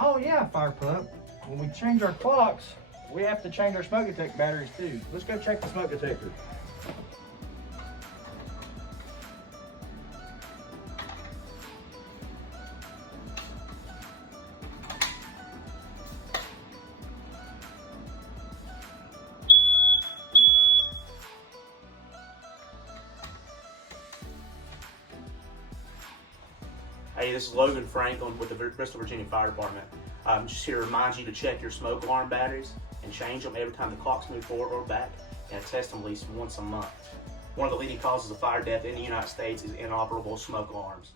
Oh yeah, fire pup. When we change our clocks, we have to change our smoke detector batteries too. Let's go check the smoke detector. Hey, this is Logan Franklin with the Bristol, Virginia Fire Department. I'm just here to remind you to check your smoke alarm batteries and change them every time the clocks move forward or back, and test them at least once a month. One of the leading causes of fire death in the United States is inoperable smoke alarms.